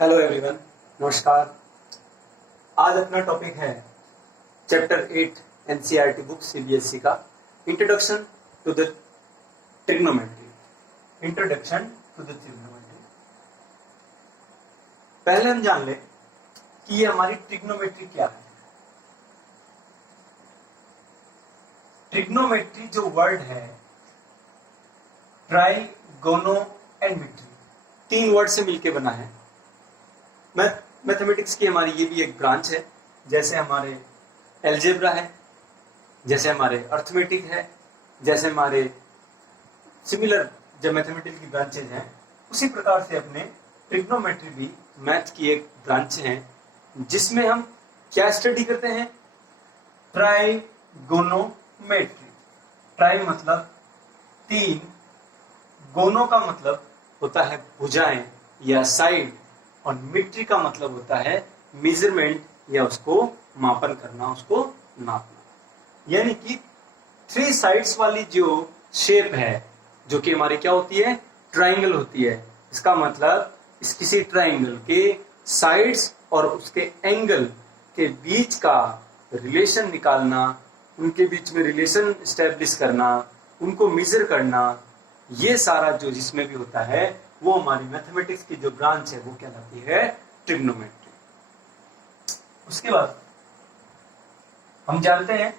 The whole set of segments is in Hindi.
हेलो एवरीवन, नमस्कार। आज अपना टॉपिक है चैप्टर 8 एनसीईआरटी बुक सीबीएसई का इंट्रोडक्शन टू द ट्रिग्नोमेट्री। पहले हम जान लें कि ये हमारी ट्रिग्नोमेट्री क्या है। ट्रिग्नोमेट्री जो वर्ड है ट्राइगोनोमेट्री, 3 वर्ड से मिलकर बना है। मैथमेटिक्स की हमारी ये भी एक ब्रांच है, जैसे हमारे एलजेब्रा है, जैसे हमारे अर्थमेटिक है, जैसे हमारे सिमिलर जो मैथमेटिक्स की ब्रांचेज हैं, उसी प्रकार से अपने ट्रिग्नोमेट्री भी मैथ की एक ब्रांच है, जिसमें हम क्या स्टडी करते हैं? ट्राइगोनोमेट्री। ट्राई मतलब 3, गोनो का मतलब होता है भुजाएं या साइड, और मेट्री का मतलब होता है मेजरमेंट या उसको मापन करना, उसको नापना। यानी कि 3 साइड्स वाली जो शेप है, जो कि हमारी क्या होती है? ट्राइंगल होती है। इसका मतलब इस किसी ट्राइंगल के साइड्स और उसके एंगल के बीच का रिलेशन निकालना, उनके बीच में रिलेशन एस्टेब्लिश करना, उनको मेजर करना, ये सारा जो जिसमें भी होता है वो हमारी मैथमेटिक्स की जो ब्रांच है वो कहलाती है ट्रिग्नोमेट्री। उसके बाद हम जानते हैं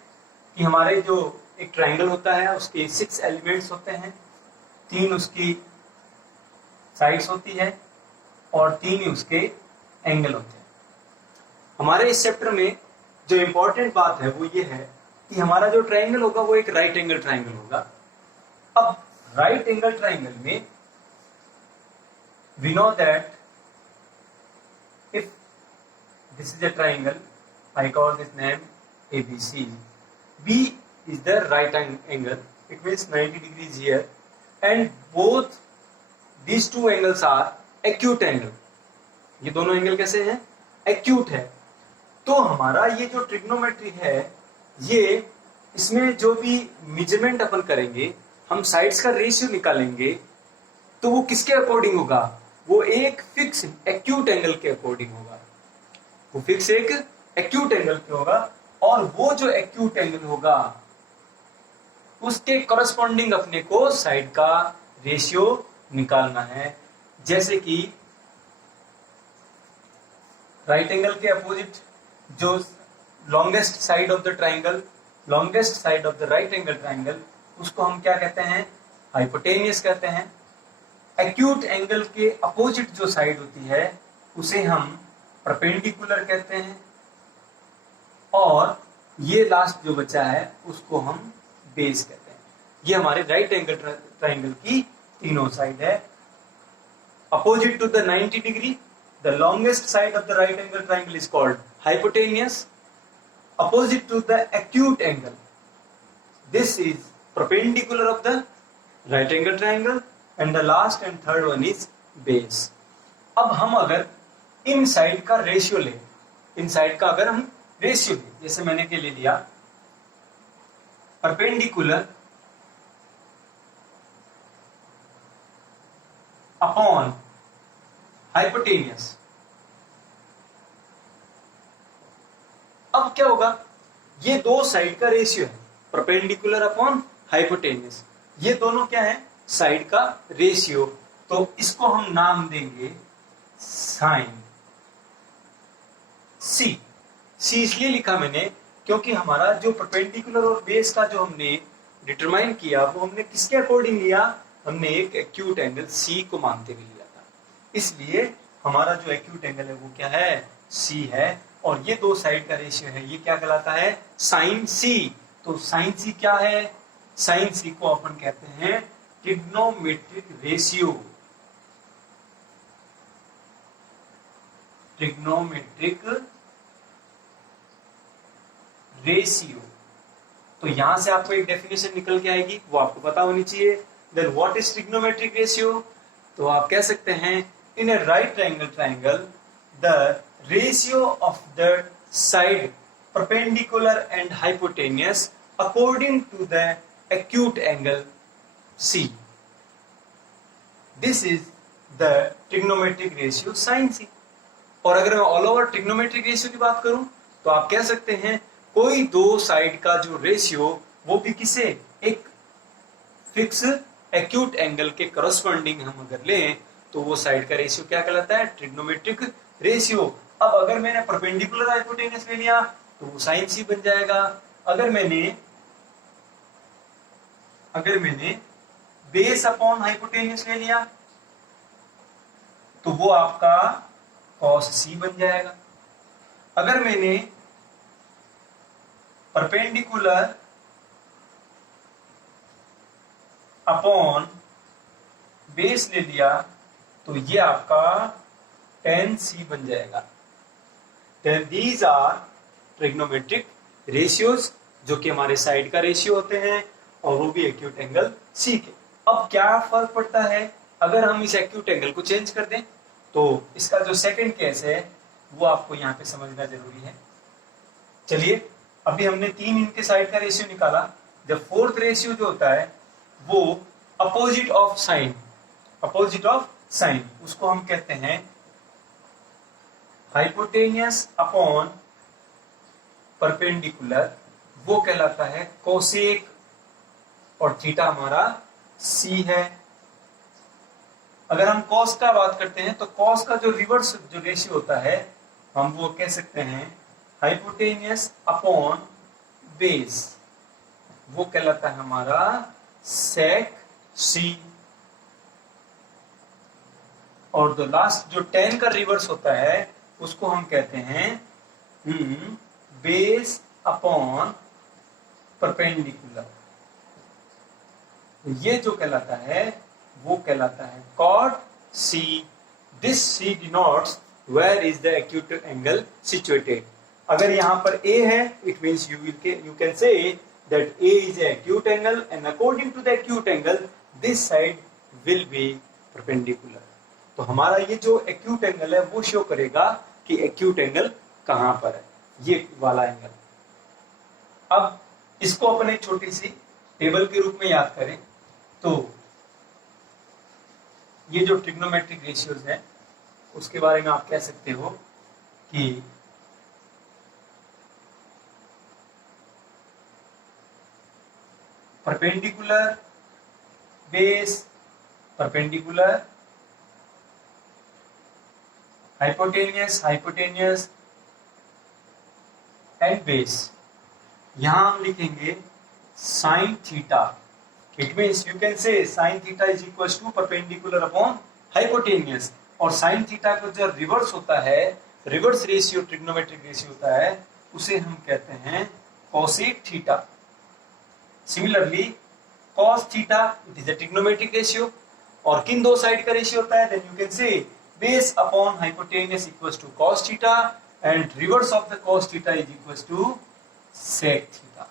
कि हमारे जो एक ट्राइंगल होता है उसके 6 एलिमेंट्स होते हैं, 3 उसकी साइड्स होती है और 3 ही उसके एंगल होते हैं। हमारे इस चैप्टर में जो इंपॉर्टेंट बात है वो ये है कि हमारा जो ट्राइंगल होगा वो एक राइट एंगल ट्राइंगल होगा। अब राइट एंगल ट्राइंगल में we know that if this is a triangle, I call this name ABC. B is the right angle, it means 90 degrees here, and both these two angles are acute angle. ये दोनों एंगल कैसे हैं? एक्यूट है। तो हमारा ये जो ट्रिग्नोमेट्री है, ये इसमें जो भी मेजरमेंट अपन करेंगे, हम साइड्स का रेशियो निकालेंगे, तो वो किसके अकॉर्डिंग होगा? वो एक फिक्स एक्यूट एंगल के अकॉर्डिंग होगा। वो फिक्स एक एक्यूट एंगल पे होगा, और वो जो एक्यूट एंगल होगा उसके करस्पॉन्डिंग अपने को साइड का रेशियो निकालना है। जैसे कि राइट एंगल के अपोजिट जो longest side of the triangle, longest side of the right angle triangle, उसको हम क्या कहते हैं? हाइपोटेनियस कहते हैं। एक्यूट एंगल के अपोजिट जो साइड होती है उसे हम परपेंडिकुलर कहते हैं, और ये लास्ट जो बचा है उसको हम बेस कहते हैं। ये हमारे राइट एंगल ट्राइंगल की तीनों साइड है। Opposite to the 90 degree, the longest side of the right angle triangle is called hypotenuse. Opposite to the acute angle, this is perpendicular of the right angle triangle, and the last and third one is base. अब हम अगर इन साइड का रेशियो लें, इन साइड का अगर हम रेशियो लें, जैसे मैंने के ले लिया परपेंडिकुलर अपॉन हाइपोटेनियस, अब क्या होगा? ये दो साइड का रेशियो है, परपेंडिकुलर अपॉन हाइपोटेनियस। ये दोनों क्या है? साइड का रेशियो। तो इसको हम नाम देंगे साइन सी। सी इसलिए लिखा मैंने क्योंकि हमारा जो परपेंडिकुलर और बेस का जो हमने डिटरमाइन किया वो हमने किसके अकॉर्डिंग लिया? हमने एक एक्यूट एंगल सी को मानते हुए लिया था। इसलिए हमारा जो एक्यूट एंगल है वो क्या है? सी है, और ये दो साइड का रेशियो है, ये क्या कहलाता है? साइन सी। तो साइन सी क्या है? साइन सी को अपन कहते हैं ट्रिग्नोमेट्रिक रेशियो। Trigonometric ratio. तो यहां से आपको एक डेफिनेशन निकल के आएगी, वो आपको पता होनी चाहिए। Then what is trigonometric ratio? तो आप कह सकते हैं in a right triangle triangle the ratio of the side perpendicular and hypotenuse according to the acute angle C. This is the trigonometric ratio sin C. और अगर मैं ऑल ओवर ट्रिग्नोमेट्रिक रेशियो की बात करूं तो आप कह सकते हैं कोई दो साइड का जो रेशियो वो भी किसे एक फिक्स एक्यूट एंगल के करस्पॉन्डिंग हम अगर लें तो वो साइड का रेशियो क्या कहलाता है, ट्रिग्नोमेट्रिक रेशियो। अब अगर मैंने परपेंडिकुलर हाइपोटेन्यूज ले लिया तो वो साइन सी बन जाएगा। अगर मैंने बेस अपॉन हाइपोटेन्यूज ले लिया तो वो आपका कॉस सी बन जाएगा। अगर मैंने परपेंडिकुलर अपॉन बेस ले लिया तो ये आपका tan सी बन जाएगा। दीज आर ट्रिग्नोमेट्रिक रेशियोज जो कि हमारे साइड का रेशियो होते हैं और वो भी एक्यूट एंगल सी के। अब क्या फर्क पड़ता है अगर हम इस एक्यूट एंगल को चेंज कर दें, तो इसका जो सेकंड केस है वो आपको यहाँ पे समझना जरूरी है। चलिए, अभी हमने 3 इनके साइड का रेशियो निकाला। जब फोर्थ रेशियो जो होता है वो अपोजिट ऑफ साइन, उसको हम कहते हैं हाइपोटेनियस अपॉन परपेंडिकुलर, वो कहलाता है कोसेक, और थीटा हमारा सी है। अगर हम कॉस का बात करते हैं तो कॉस का जो रिवर्स जो रेशियो होता है हम वो कह सकते हैं हाइपोटेनियस अपॉन बेस, वो कहलाता है हमारा सेक सी। और जो लास्ट जो tan का रिवर्स होता है उसको हम कहते हैं बेस अपॉन परपेंडिकुलर, ये जो कहलाता है वो कहलाता है cot C। This C denotes where is the acute angle situated। अगर यहाँ पर A है, it means you can say that A is a acute angle and according to the acute angle this side will be perpendicular। तो हमारा ये जो acute angle है वो शो करेगा कि acute angle कहाँ पर है, ये वाला एंगल। अब इसको अपन एक छोटी सी टेबल के रूप में याद करें तो ये जो ट्रिग्नोमेट्रिक रेशियोज है उसके बारे में आप कह सकते हो कि perpendicular base, perpendicular hypotenuse and base. यहां हम लिखेंगे sine theta. It means you can say sine theta is equal to perpendicular upon hypotenuse, और साइन थीटा का जो रिवर्स होता है, रिवर्स रेशियो ट्रिग्नोमेट्रिक रेशियो होता है, उसे हम कहते हैं cosec theta. Similarly cos theta it is a trigonometric ratio, और किन दो साइड का रेशियो होता है, then you can say base upon hypotenuse equals to cos theta and reverse of the cos theta is equals to sec theta.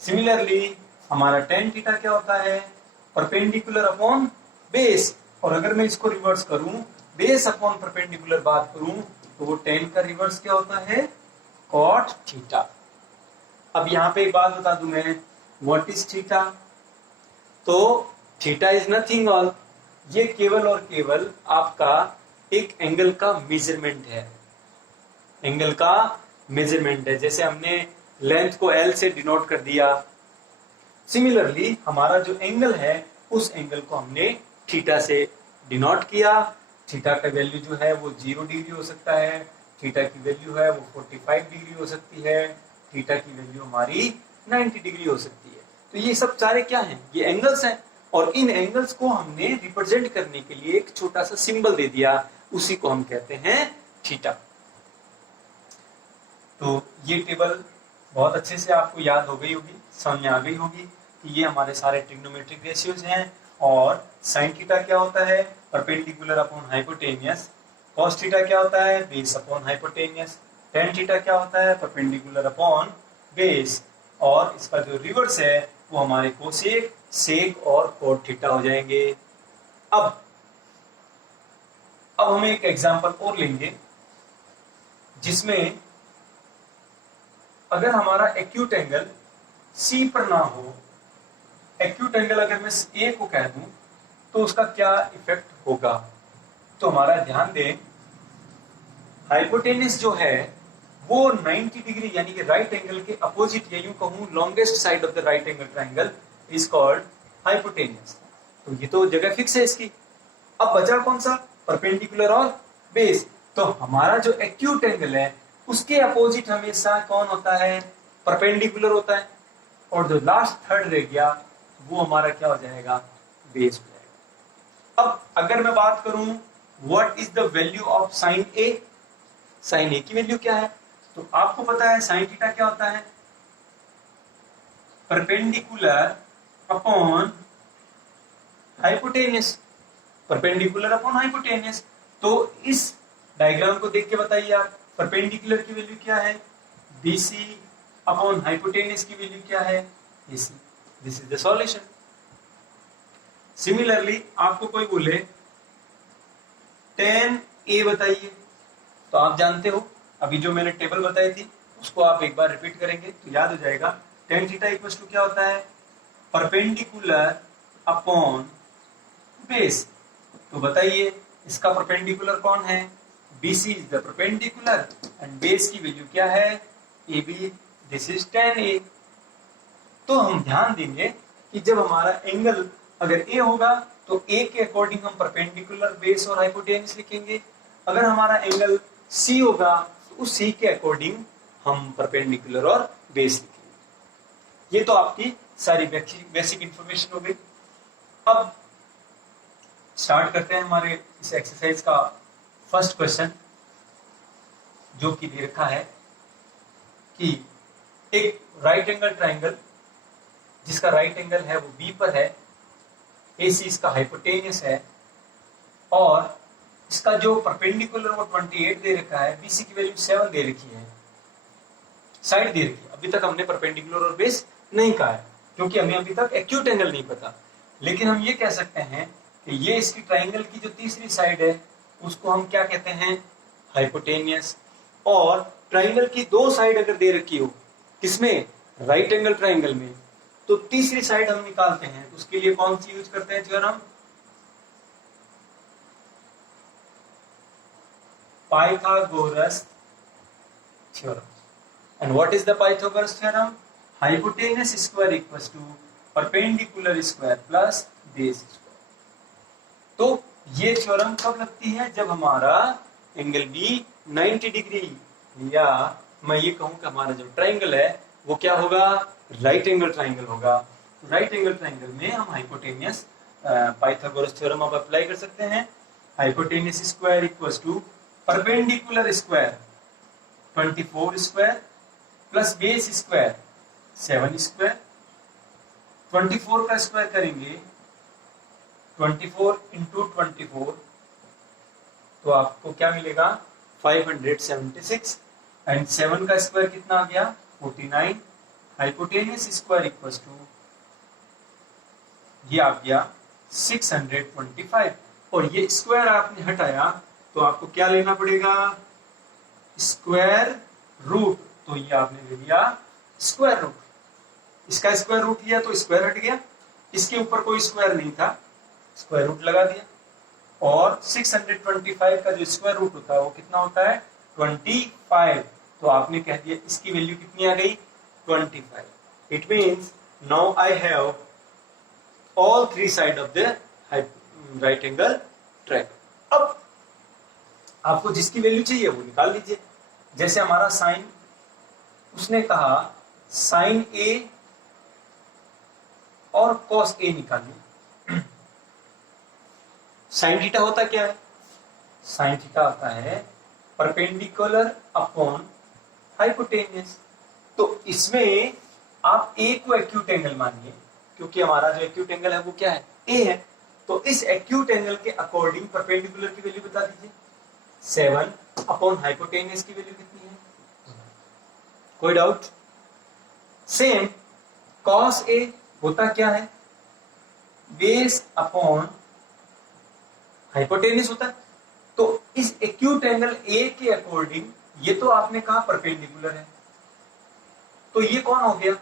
Similarly हमारा tan थीटा क्या होता है, परपेंडिकुलर अपॉन बेस, और अगर मैं इसको रिवर्स करूं, बेस अपॉन परपेंडिकुलर बात करूं तो वो tan का रिवर्स क्या होता है, cot थीटा। अब यहाँ पे एक बात बता दूं मैं, व्हाट इज थीटा? तो थीटा इज नथिंग ऑल, ये केवल और केवल आपका एक एंगल का मेजरमेंट है, एंगल का मेजरमेंट है। जैसे हमने लेंथ को L से डिनोट कर दिया, सिमिलरली हमारा जो एंगल है उस एंगल को हमने थीटा से डिनोट किया। थीटा का वैल्यू जो है वो 0 डिग्री हो सकता है, थीटा की वैल्यू है वो 45 डिग्री हो सकती है, थीटा की वैल्यू हमारी 90 डिग्री हो सकती है। तो ये सब सारे क्या हैं, ये एंगल्स हैं, और इन एंगल्स को हमने रिप्रेजेंट करने के लिए एक छोटा सा सिंबल दे दिया, उसी को हम कहते हैं थीटा। तो ये टेबल बहुत अच्छे से आपको याद हो गई होगी, समझ में आ गई होगी कि ये हमारे सारे ट्रिग्नोमेट्रिक रेशियोज हैं। और साइन थीटा क्या होता है, perpendicular upon hypotenuse. Cos theta क्या होता है, base upon hypotenuse. Tan theta क्या होता है, परपेंडिकुलर अपॉन बेस, और इसका जो रिवर्स है वो हमारे कोसेक, सेक और कोट थीटा हो जाएंगे। अब हम एक एग्जांपल और लेंगे जिसमें अगर हमारा एक्यूट एंगल सी पर ना हो, एक्यूट एंगल अगर मैं ए को कह दूं तो उसका क्या इफेक्ट होगा। तो हमारा ध्यान दें, हाइपोटेनस जो है वो 90 डिग्री यानी कि राइट एंगल के अपोजिट, या यूं कहूं longest side of the right angle triangle is called hypotenuse. तो ये तो जगह फिक्स है इसकी। अब बचा कौन सा? परपेंडिकुलर और बेस। तो हमारा जो एक्यूट एंगल है उसके अपोजिट हमेशा कौन होता है? परपेंडिकुलर होता है। और जो लास्ट थर्ड रह गया वो हमारा क्या हो जाएगा? बेस हो जाएगा। अब अगर मैं बात करूं what is the value of sine A, sine A की वैल्यू क्या है? तो आपको पता है साइन थीटा क्या होता है? Perpendicular upon hypotenuse, perpendicular upon hypotenuse. तो इस डायग्राम को देख के बताइए आप, परपेंडिकुलर की वैल्यू क्या है? BC अपॉन हाइपोटेनस की वैल्यू क्या है? AC। This is the solution. Similarly आपको कोई बोले tan A बताइए, तो आप जानते हो अभी जो मैंने टेबल बताई थी उसको आप एक बार रिपीट करेंगे तो याद हो जाएगा। tan थीटा इक्वल टू क्या होता है? Perpendicular upon base. तो बताइए इसका परपेंडिकुलर कौन है? BC is the perpendicular and base की वैल्यू क्या है? AB। This is tan A। तो हम ध्यान देंगे कि जब हमारा एंगल अगर A होगा तो A के अकॉर्डिंग हम परपेंडिकुलर, बेस और हाइपोटेनस लिखेंगे। अगर हमारा एंगल C होगा तो उस C के अकॉर्डिंग हम परपेंडिकुलर और बेस लिखेंगे। ये तो आपकी सारी बेसिक इंफॉर्मेशन हो गई। अब स्टार्ट करते हैं हमारे इस एक्सरसाइज का फर्स्ट क्वेश्चन, जो कि दे रखा है कि एक राइट एंगल ट्राइंगल जिसका राइट एंगल है वो बी पर है, AC इसका हाइपोटेनियस है और इसका जो परपेंडिकुलर वो 28 दे रखा है, BC की वैल्यू 7 दे रखी है, साइड दे रखी है। अभी तक हमने परपेंडिकुलर और बेस नहीं कहा है क्योंकि हमें अभी तक एक्यूट एंगल नहीं पता, लेकिन हम ये कह सकते हैं कि ये इसकी ट्राइंगल की जो तीसरी साइड है उसको हम क्या कहते हैं? हाइपोटेनियस। और ट्राइंगल की दो साइड अगर दे रखी हो, किसमें? राइट एंगल ट्राइंगल में, तो तीसरी साइड हम निकालते हैं। उसके लिए कौन सी यूज करते हैं theorem? Pythagoras theorem. And what is the Pythagoras theorem? Hypotenuse square equals to perpendicular square plus base square. तो ये थ्योरम कब लगती है? जब हमारा एंगल बी 90 डिग्री, या मैं ये कहूं कि हमारा जो ट्राइंगल है वो क्या होगा? राइट एंगल ट्राइंगल होगा। राइट एंगल ट्राइंगल में हम हाइपोटेनियस पाइथागोरस थ्योरम आप अप्लाई कर सकते हैं। Hypotenuse square equals to perpendicular square 24 square plus base square 7 square. 24 का स्क्वायर करेंगे 24 इंटू 24 तो आपको क्या मिलेगा? 576 एंड 7 का स्क्वायर कितना आ गया? 49। हाइपोटेनियस स्क्वायर इक्वल्स टू ये आ गया 625 और ये स्क्वायर आपने हटाया तो आपको क्या लेना पड़ेगा? Square root. तो ये आपने ले लिया स्क्वायर रूट। इसका स्क्वायर रूट लिया तो स्क्वायर हट गया, इसके ऊपर कोई स्क्वायर नहीं था, स्क्वायर रूट लगा दिया। और 625 का जो स्क्वायर रूट होता है वो कितना होता है? 25। तो आपने कह दिया इसकी वैल्यू कितनी आ गई? 25। It means now I have all three side of the right angle triangle. अब आपको जिसकी वैल्यू चाहिए वो निकाल लीजिए। जैसे हमारा साइन, उसने कहा साइन ए और कॉस ए निकालिए। साइन थीटा होता क्या है? साइन थीटा होता है परपेंडिकुलर अपॉन हाइपोटेनियस। तो इसमें आप ए को एक्यूट एंगल मानिए क्योंकि हमारा जो एक्यूट एंगल है वो क्या है? ए है। तो इस एक्यूट एंगल के अकॉर्डिंग परपेंडिकुलर की वैल्यू बता दीजिए। 7 अपॉन हाइपोटेनियस की वैल्यू कितनी है? कोई डाउट? सेम कॉस ए होता क्या है? बेस अपॉन हाइपोटेनियस होता है। तो इस एक्यूट एंगल ए के अकॉर्डिंग ये तो आपने कहा परपेंडिकुलर है, तो ये कौन हो गया?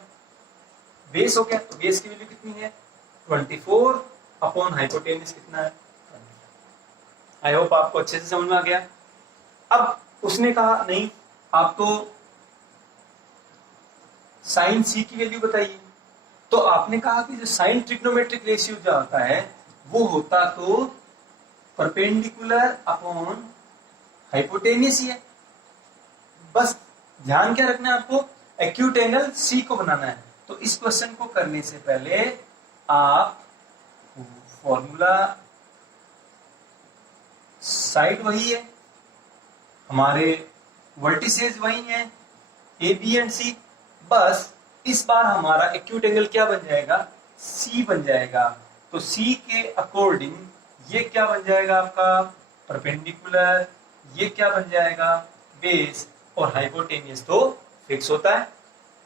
बेस हो गया। तो बेस की वैल्यू कितनी है? 24 अपॉन हाइपोटेनियस कितना है? आई होप आपको अच्छे से समझ में आ गया। अब उसने कहा नहीं, आप तो साइन सी की वैल्यू बताइए। तो आपने कहा कि जो साइन ट्रिग्नोमेट्रिक रेशियो जो होता है वो होता तो परपेंडिकुलर अपॉन हाइपोटेन्यूस ही है। बस ध्यान क्या रखना है आपको, एक्यूट एंगल सी को बनाना है। तो इस क्वेश्चन को करने से पहले आप फॉर्मूला, साइड वही है, हमारे वर्टिसेस वही हैं, ए बी एंड सी, बस इस बार हमारा एक्यूट एंगल क्या बन जाएगा, सी बन जाएगा। तो सी के अकॉर्डिंग ये क्या बन जाएगा आपका परपेंडिकुलर, ये क्या बन जाएगा बेस, और हाइपोटेनियस तो फिक्स होता है।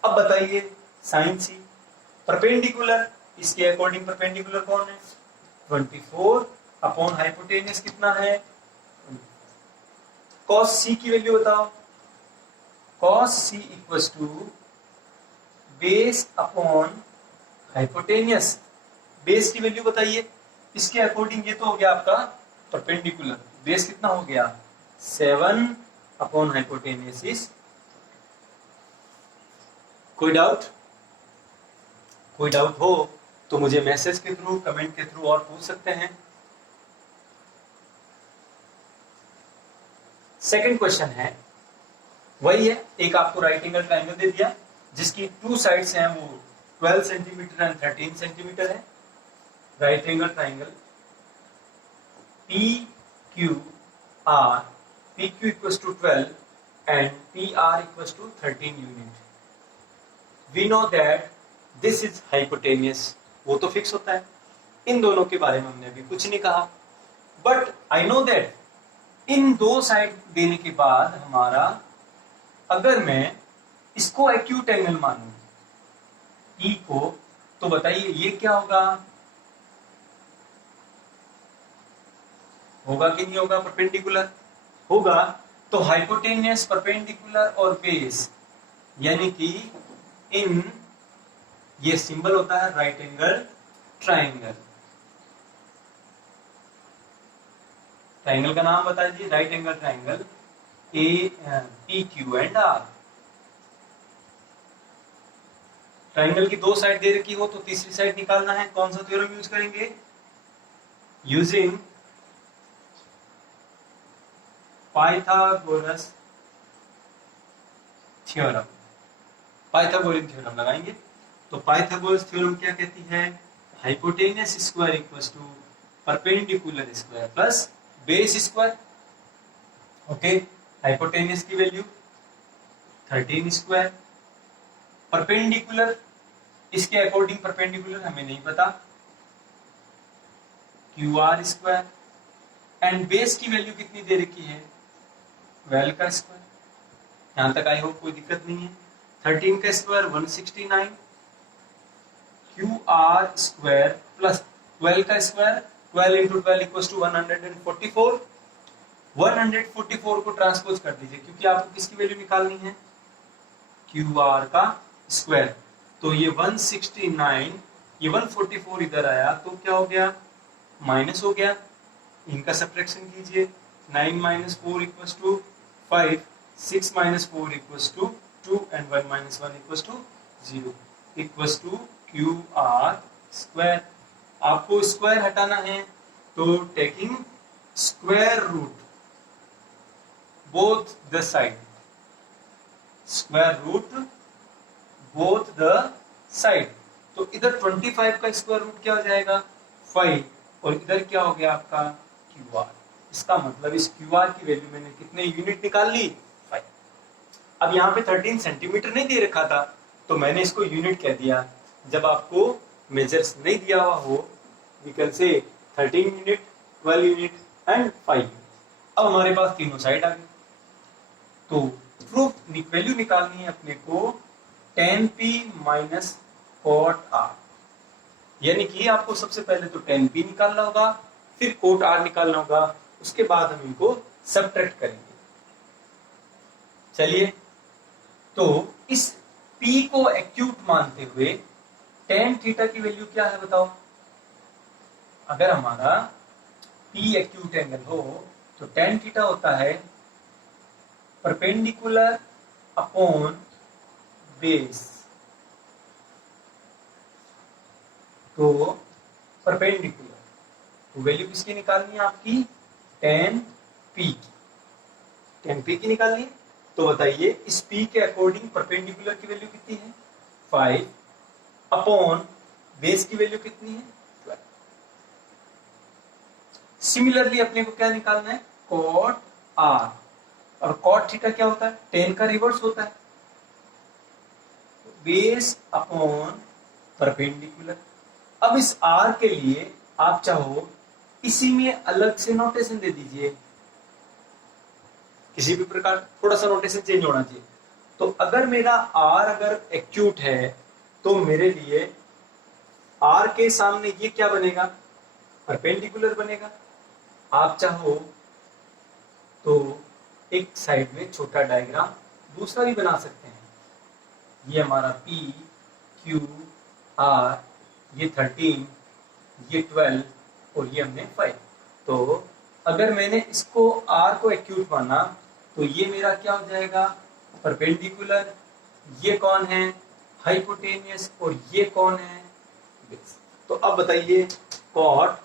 अब बताइए साइन सी परपेंडिकुलर, इसके अकॉर्डिंग परपेंडिकुलर कौन है 24 अपॉन हाइपोटेनियस कितना है, कॉस सी की वैल्यू बताओ, cos C equals to base upon hypotenuse, base की वैल्यू बताइए। इसके अकॉर्डिंग ये तो हो गया आपका परपेंडिकुलर, बेस कितना हो गया 7 अपॉन हाइपोटेनियस इज। कोई डाउट, कोई डाउट हो तो मुझे मैसेज के थ्रू, कमेंट के थ्रू और पूछ सकते हैं। सेकंड क्वेश्चन है वही है, एक आपको राइट एंगल ट्रायंगल दे दिया जिसकी टू साइड्स हैं वो 12 सेंटीमीटर एंड 13 सेंटीमीटर है। Right angle triangle P Q R, P Q equals to 12 and P R equals to 13 unit. We know that this is hypotenuse, वो तो फिक्स होता है। इन दोनों के बारे में हमने अभी कुछ नहीं कहा, but I know that in दो साइड देने के बाद हमारा, अगर मैं इसको एक्यूट एंगल मानूं ई को, तो बताइए ये क्या होगा, होगा कि नहीं होगा, परपेंडिकुलर होगा। तो हाइपोटेनियस, परपेंडिकुलर और बेस, यानी कि इन, ये सिंबल होता है राइट एंगल ट्रायंगल। ट्रायंगल का नाम बता दीजिए, right angle triangle a P Q and R. Triangle की दो साइड दे रखी हो तो तीसरी साइड निकालना है, कौन सा थ्योरम यूज करेंगे, using Pythagoras theorem, Pythagorean theorem लगाएंगे। तो पाइथागोरस थ्योरम क्या कहती है, hypotenuse square equals to perpendicular square plus base square. Okay, hypotenuse की वैल्यू 13 स्क्वायर, परपेंडिकुलर, इसके अकॉर्डिंग परपेंडिकुलर हमें नहीं पता, Q R square, and base की वैल्यू कितनी दे रखी है 12 का स्क्वायर। यहां तक आई होप कोई दिक्कत नहीं है। 13 का square 169, Q R square plus 12 का स्क्वायर, 12 इंटू 12 इक्वल्स टू 144। 144 को ट्रांसपोज कर दीजिए क्योंकि आपको किसकी वैल्यू निकालनी है, क्यू आर का स्क्वायर। तो ये 169, ये 144 इधर आया तो क्या हो गया, माइनस हो गया, इनका सब्ट्रैक्शन कीजिए। 9 minus 4 equals to 5, 6 minus 4 equals to 2 and 1 minus 1 equals to 0 equals to Q R square. आपको स्क्वायर हटाना है तो taking square root both the side, square root both the side. तो इधर 25 का स्क्वायर रूट क्या हो जाएगा 5, और इधर क्या हो गया आपका क्यू आर। इसका मतलब इस क्यू आर की वैल्यू मैंने कितने यूनिट निकाल ली 5। अब यहाँ पे 13 सेंटीमीटर नहीं दे रखा था तो मैंने इसको यूनिट कह दिया। जब आपको मेजर्स नहीं दिया हुआ हो, we can say 13 unit, 12 unit and 5। अब हमारे पास तीनों साइड आ गई, तो प्रूफ वैल्यू निकालनी है अपने को tan p minus cot r, यानी कि आपको सबसे पहले तो tan p निकालना होगा, फिर cot r निकालना होगा, उसके बाद हम इनको सबट्रैक्ट करेंगे। चलिए, तो इस p को एक्यूट मानते हुए tan थीटा की वैल्यू क्या है बताओ। अगर हमारा p एक्यूट एंगल हो तो tan थीटा होता है परपेंडिकुलर अपॉन बेस, तो परपेंडिकुलर, तो वैल्यू किसकी निकालनी है आपकी, tan p की, tan p की निकालनी है। तो बताइए इस p के अकॉर्डिंग परपेंडिकुलर की वैल्यू कितनी है, 5 अपॉन बेस की वैल्यू कितनी है, 12। सिमिलरली अपने को क्या निकालना है, cot r, और cot थीटा क्या होता है, tan का रिवर्स होता है, बेस अपॉन परपेंडिकुलर। अब इस r के लिए आप चाहो इसी में अलग से नोटेशन दे दीजिए, किसी भी प्रकार थोड़ा सा नोटेशन चेंज होना चाहिए। तो अगर मेरा r अगर एक्यूट है तो मेरे लिए r के सामने ये क्या बनेगा, परपेंडिकुलर बनेगा। आप चाहो तो एक साइड में छोटा डायग्राम दूसरा भी बना सकते हैं, ये हमारा p q r, ये 13, ये 12 और ये हमने 5। तो अगर मैंने इसको r को एक्यूट माना तो ये मेरा क्या हो जाएगा, परपेंडिकुलर, ये कौन है, हाइपोटेनियस, और ये कौन है, बेस। तो अब बताइए कॉट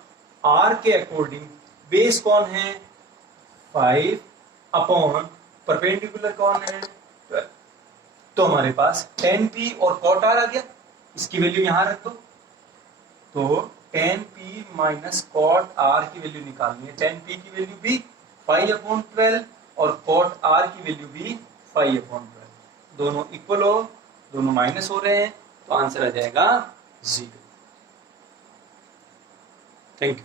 r के अकॉर्डिंग बेस कौन है, 5 अपॉन परपेंडिकुलर कौन है, 12। तो हमारे पास tan p और cot r आ गया, इसकी वैल्यू यहां रख दो। तो tan p minus cot r की वैल्यू निकालनी है, tan p की वैल्यू भी 5/12 और cot r की वैल्यू भी 5/12। दोनों इक्वल हो, दोनों माइनस हो रहे हैं, तो आंसर आ जाएगा 0। Thank you.